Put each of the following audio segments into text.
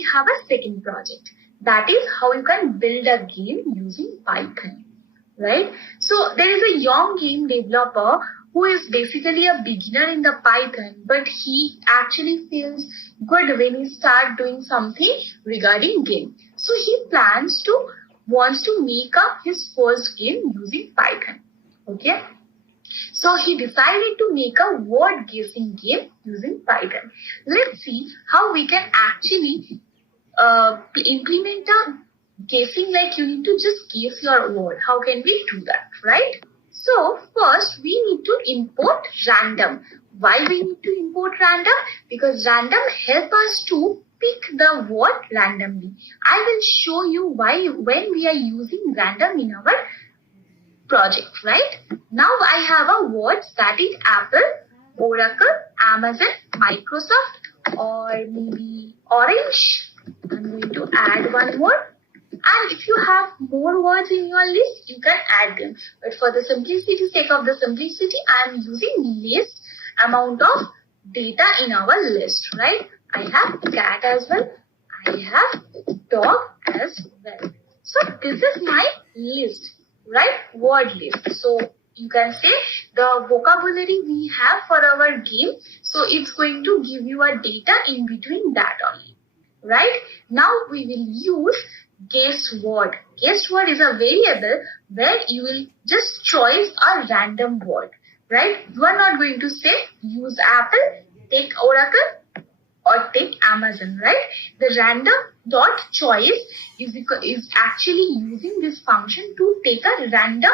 we have a second project. That is how you can build a game using Python, right? So there is a young game developer who is basically a beginner in the Python, but he actually feels good when he starts doing something regarding game. So he wants to make up his first game using Python. Okay. So he decided to make a word guessing game using Python. Let's see how we can actually implement a guessing, like you need to just guess your word. How can we do that, right? So first we need to import random. Why we need to import random? Because random help us to pick the word randomly. I will show you why when we are using random in our project, right? Now I have a words that is Apple, Oracle, Amazon, Microsoft, or maybe Orange. I'm going to add one more. And if you have more words in your list, you can add them. But for the sake of the simplicity, I am using least amount of data in our list, right? I have cat as well. I have dog as well. So this is my list, right? Word list. So you can say the vocabulary we have for our game. So it's going to give you a data in between that only, right? Now we will use guess word. Guess word is a variable where you will just choose a random word, right? You are not going to say use Apple, take Oracle, or take Amazon, right? The random dot choice is actually using this function to take a random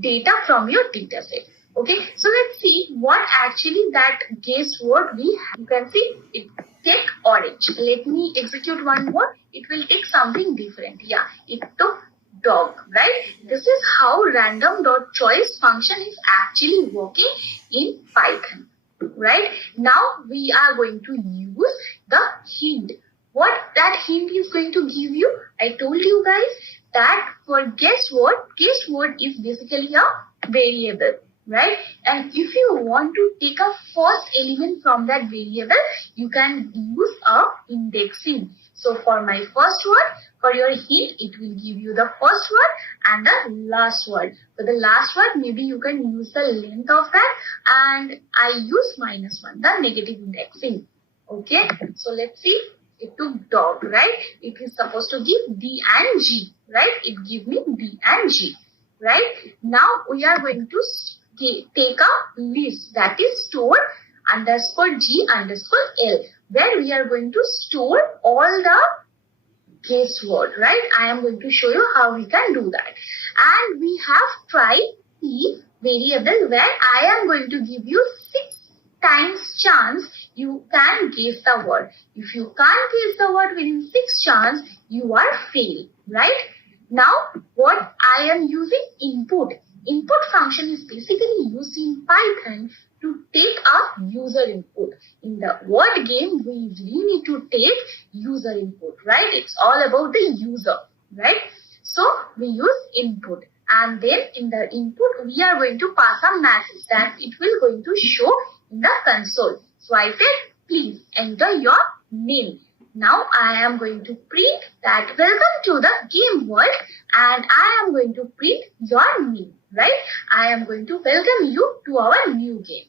data from your data set. Okay, so let's see what actually that guess word we have. You can see it. Take orange. Let me execute one more. It will take something different. Yeah, it took dog, right? This is how random.choice function is actually working in Python, right? Now we are going to use the hint. What that hint is going to give you, I told you guys that for guess word is basically a variable, right? And if you want to take a first element from that variable, you can use a indexing. So for my first word, for your hint, it will give you the first word and the last word. For the last word, maybe you can use the length of that, and I use -1, the negative indexing. Okay, so let's see. It took dog, right? It is supposed to give D and G, right? It give me D and G, right? Now we are going to take a list that is store _G_L, where we are going to store all the guess word, right? I am going to show you how we can do that. And we have try the variable where I am going to give you 6 times chance you can guess the word. If you can't guess the word within 6 chance, you are fail, right? Now what I am using input. Input function is basically used in Python to take a user input. In the word game, we really need to take user input, right? It's all about the user, right? So we use input, and then in the input, we are going to pass a message that it will going to show in the console. So I said, please enter your name. Now I am going to print that welcome to the game world, and I am going to print your name, right? I am going to welcome you to our new game.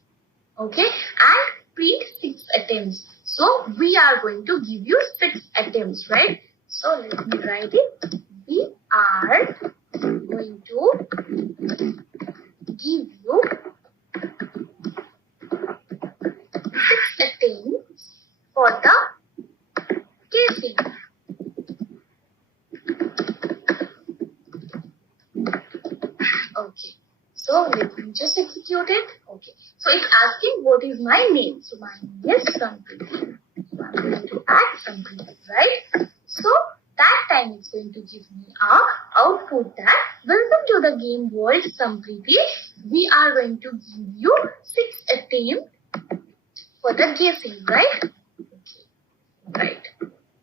Okay, and print 6 attempts. So we are going to give you 6 attempts, right? So let me write it. We are going to give you 6 attempts for the guessing. Okay, so let me just execute it. Okay, so it's asking what is my name. So my name is Sampriti. So I'm going to add Sampriti, right? So that time it's going to give me a output that welcome to the game world Sampriti. We are going to give you 6 attempts for the guessing, right? Okay, right.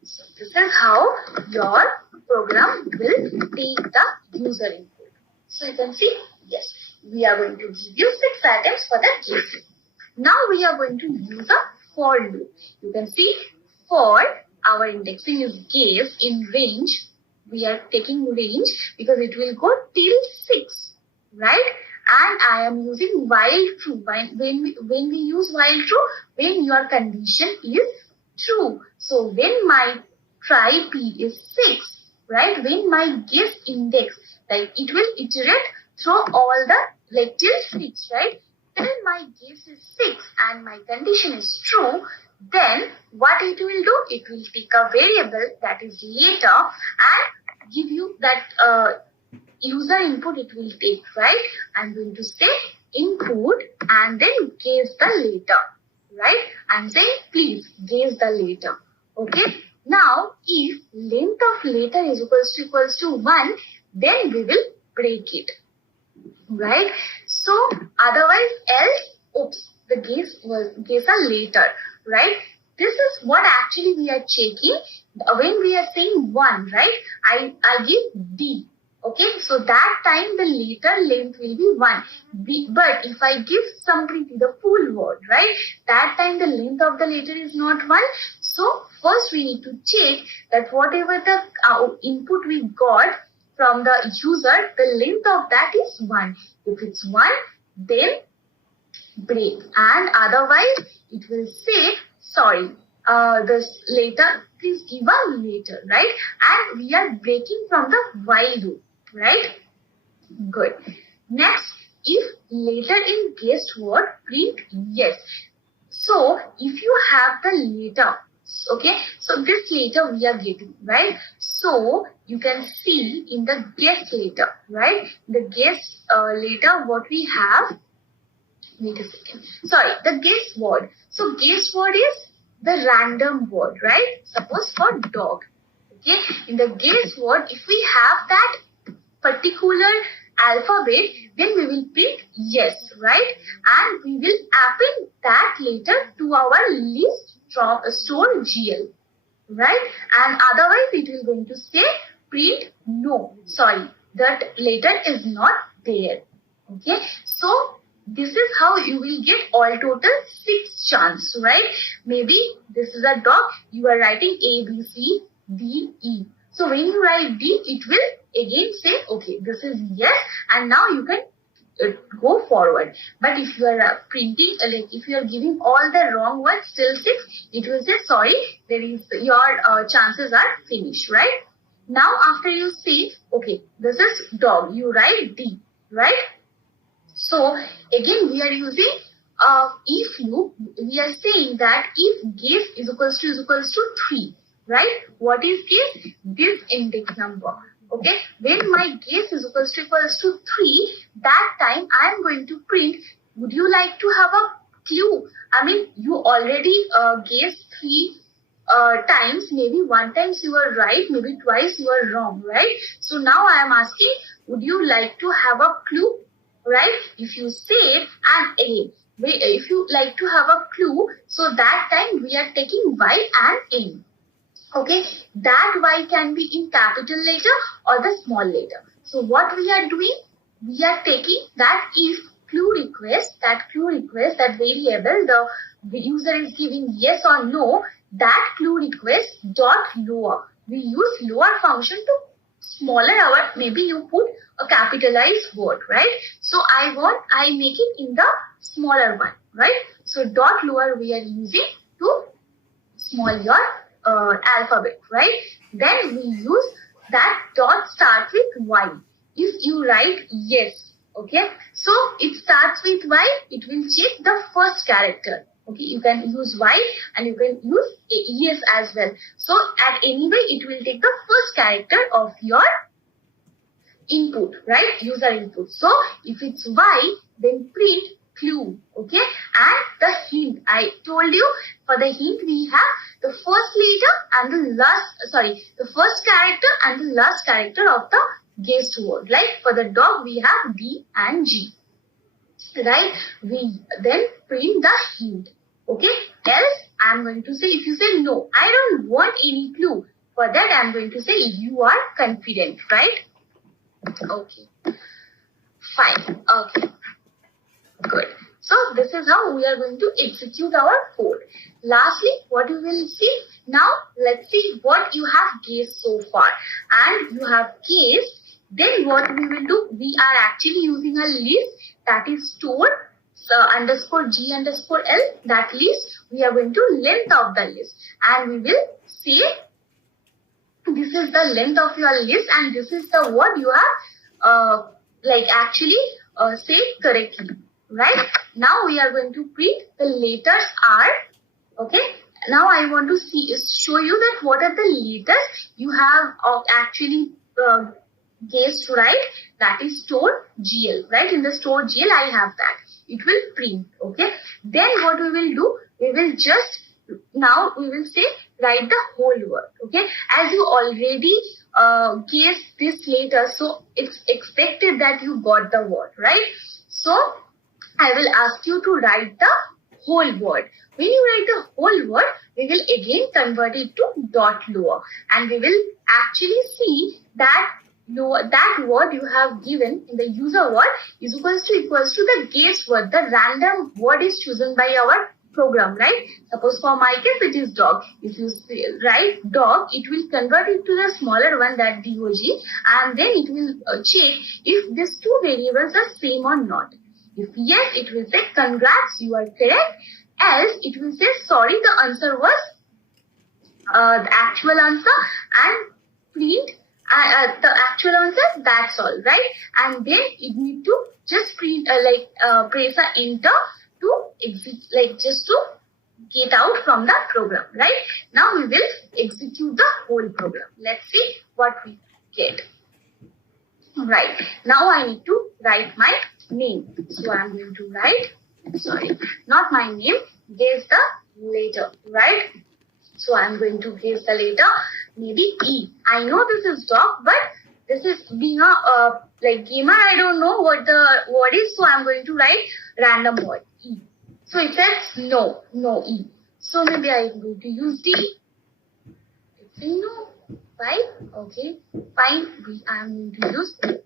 So this is how your program will take the user input. So you can see, yes, we are going to give you 6 items for the guessing. Now we are going to use a for loop. You can see for our indexing is guess in range. We are taking range because it will go till 6, right? And I am using while true. When we use while true, when your condition is true. So when my try P is 6, right? When my guess index, like it will iterate through all the like till 6, right? Then my guess is 6 and my condition is true. Then what it will do? It will take a variable that is later and give you that user input it will take, right? I'm going to say input and then guess the later, right? I'm saying please guess the later. Okay. Now if length of later is equals to 1, then we will break it, right? So otherwise else, oops, the guess a later, right? This is what actually we are checking when we are saying 1, right? I give D. Okay, so that time the later length will be 1. But if I give something to the full word, right? That time the length of the later is not 1. So first we need to check that whatever the input we got from the user, the length of that is 1. If it's 1, then break. And otherwise it will say, sorry, this later, please give a later, right? And we are breaking from the while loop, right? Good. Next, if later in guessed word, print yes. So if you have the later, okay, so this later we are getting, right? So you can see in the guess later, right? The guess later what we have, wait a second, sorry, the guess word. So guess word is the random word, right? Suppose for dog, okay? In the guess word, if we have that particular alphabet, then we will print yes, right? And we will append that later to our list store GL, right? And otherwise it will going to say print no, sorry, that later is not there, okay? So this is how you will get all total 6 chance, right? Maybe this is a dog, you are writing A, B, C, D, E. So when you write D, it will again say, okay, this is yes, and now you can go forward. But if you are printing, like if you are giving all the wrong ones, still 6, it will say, sorry, there is your chances are finished, right? Now after you say, okay, this is dog, you write D, right? So again we are using if loop. We are saying that if guess is equals to 3, right? What is guess? This index number. Okay, when my guess is equals to 3, that time I am going to print, would you like to have a clue? I mean, you already guessed 3 times, maybe 1 time you are right, maybe twice you are wrong, right? So now I am asking, would you like to have a clue, right? If you say, and again, if you like to have a clue, so that time we are taking Y and N. Okay, that Y can be in capital letter or the small letter. So what we are doing, we are taking that if clue request, that variable, the user is giving yes or no, that clue request dot lower. We use lower function to smaller our, maybe you put a capitalized word, right? So I make it in the smaller one, right? So dot lower we are using to small your alphabet, right? Then we use that dot starts with Y. If you write yes, okay, so it starts with Y, it will check the first character. Okay, you can use Y and you can use yes as well. So at any way, it will take the first character of your input, right? User input. So if it's Y, then print clue, okay? And the hint, I told you for the hint we have the first letter and the the first character and the last character of the guessed word. Like for the dog, we have D and G, right? We then print the hint, okay? Else, I'm going to say, if you say no, I don't want any clue, for that I'm going to say you are confident, right? Okay, fine, okay. Good. So this is how we are going to execute our code. Lastly, what you will see, now let's see what you have guessed so far. And you have guessed, then what we will do, we are actually using a list that is stored underscore G underscore L. That list, we are going to length of the list. And we will say, this is the length of your list and this is the word you have said correctly. Right? Now we are going to print the letters R. Okay. Now I want to show you that what are the letters you have actually guessed right. That is store GL. Right? In the store GL I have that. It will print. Okay. Then what we will do, we will just now we will say write the whole word. Okay. As you already guessed this letter, so it's expected that you got the word. Right? So I will ask you to write the whole word. When you write the whole word, we will again convert it to dot lower. And we will actually see that that word you have given in the user word is equals to the guess word. The random word is chosen by our program, right? Suppose for my case it is dog. If you write dog, it will convert it to the smaller one, that dog, and then it will check if these two variables are same or not. If yes, it will say congrats, you are correct. Else, it will say sorry, the answer was the actual answer, and print the actual answer. That's all, right? And then you need to just print press a enter to exit, just to get out from the program, right? Now we will execute the whole program. Let's see what we get. Right. Now I need to write my name. So I'm going to write, not my name, guess the letter, right? So I'm going to guess the letter, maybe E. I know this is dog, but this is being a gamer, I don't know what the word is, so I'm going to write random word, E. So it says no E. So maybe I'm going to use D. It's saying no. Right? Okay. Fine. I am going to use O.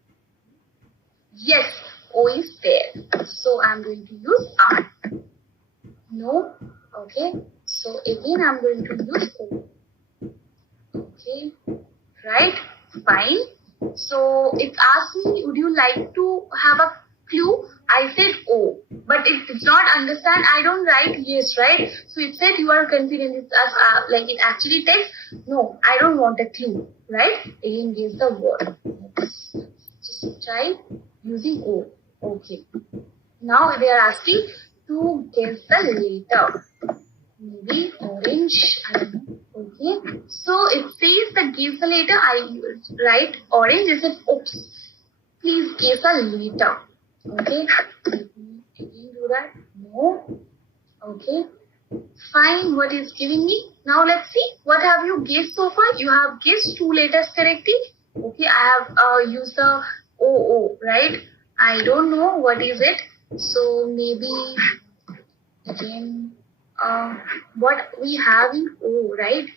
Yes, O is there. So I am going to use R. No. Okay. So again I am going to use O. Okay. Right? Fine. So it asked me, would you like to have a clue? I said O, but it does not understand. I don't write yes, right? So it said you are confident. It's it actually takes no. I don't want a clue, right? Again, guess the word. Let's just try using O. Okay. Now they are asking to guess the letter. Maybe orange. I don't know. Okay. So it says the guess the letter. I write orange. Is it oops? Please guess a letter. Okay, let me again do that. No. Okay. Fine. What is giving me? Now let's see. What have you guessed so far? You have guessed two letters correctly. Okay. I have used the OO, right? I don't know what is it. So maybe again what we have in O, right?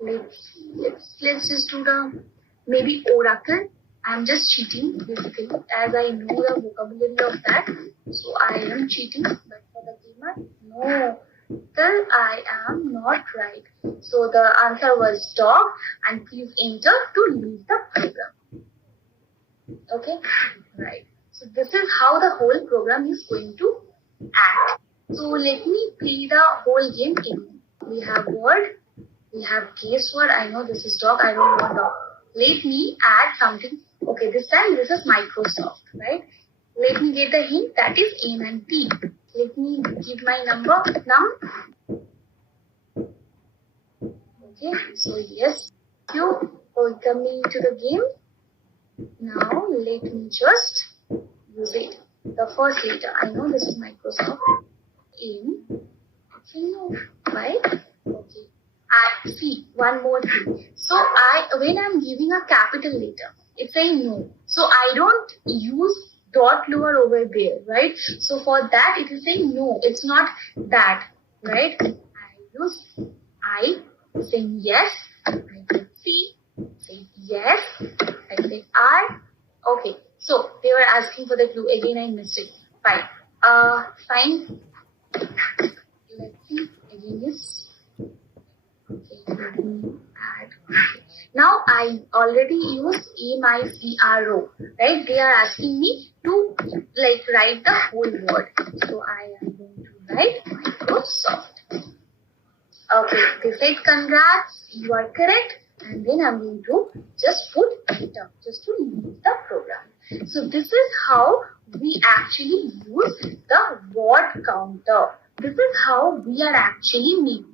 Let's just do the maybe oracle. I'm just cheating basically, as I know the vocabulary of that. So I am cheating, but for the gamer, no. Still I am not right. So the answer was dog, and please enter to leave the program. Okay, right. So this is how the whole program is going to act. So let me play the whole game again. We have word, we have case word. I know this is dog. I don't want dog. Let me add something. Okay, this time this is Microsoft, right? Let me get the hint, that is N and T. Let me give my number, num. Okay, so yes, you welcome to the game. Now let me just use it. The first letter, I know this is Microsoft. N. Okay, no, right? Okay. I see one more thing. So when I'm giving a capital letter, it's saying no. So I don't use dot lower over there, right? So for that, it is saying no. It's not that, right? I use I, saying yes. I say C, say yes. I say R. Okay. So they were asking for the clue. Again, I missed it. Fine. Fine. Let me again this. Add. Now I already used AMICRO, right? They are asking me to like write the whole word. So I am going to write Microsoft. Okay, they said congrats, you are correct. And then I'm going to just put enter just to leave the program. So this is how we actually use the word counter. This is how we are actually make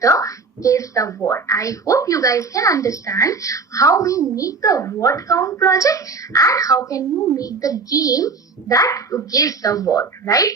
the guess the word. I hope you guys can understand how we make the word count project and how can you make the game that guess the word, right?